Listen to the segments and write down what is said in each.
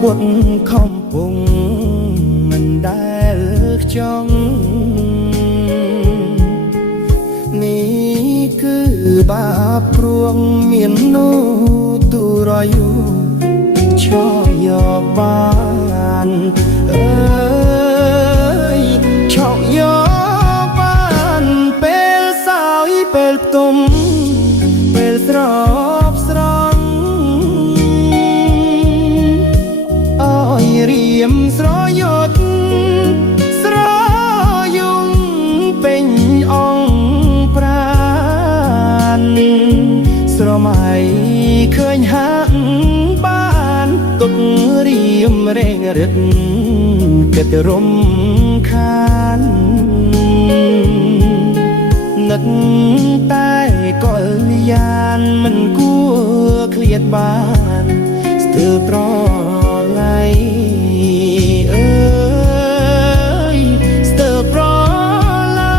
ពុតខំពុងមិនដែលចង់នេះគឺបាបព្រួងមាននូទូរយូឆោយកបានអើយឆោយកបានពេលសោយពេលផ្ទុំពេលស្រោបស្រង់អើយរៀមស្រយុតស្រយុងពេញអងប្រានស្រមៃឃើញហាក់បានទុករៀមរេងរឹកគិតរំខាននឹកតែក៏យ៉ានមិនគួរឃ្លាតបានស្ទើរប្រឡៃអើយស្ទើរប្រឡៃ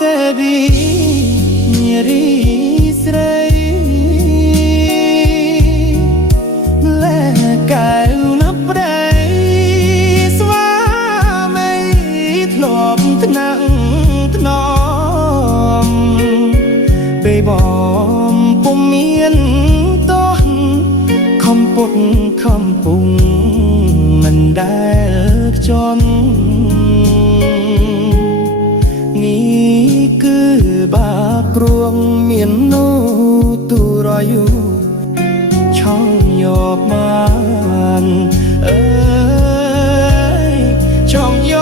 Baby, nyeri srei lekal napdai swamai thlop tnang tnom be bom pum mien ton khom put khom pung man dal chonគឺបាបព្រួងមាននូទូរយូឆោយកបានអើយឆោយ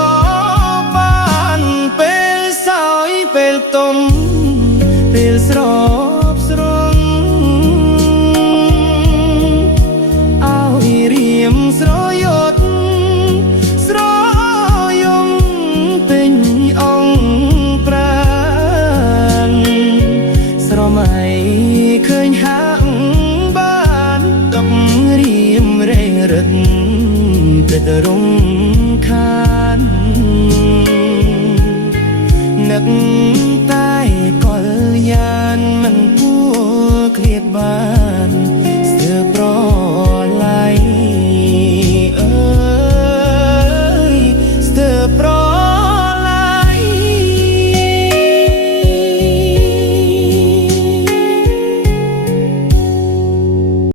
កបានពេលសោយពេលទុំពេលស្រោបស្រង់អើយរៀមស្រយុតស្រយំពេញអងស្រមៃឃើញហាក់បានទុករៀមរេងរឹកគិតរំខាននឹក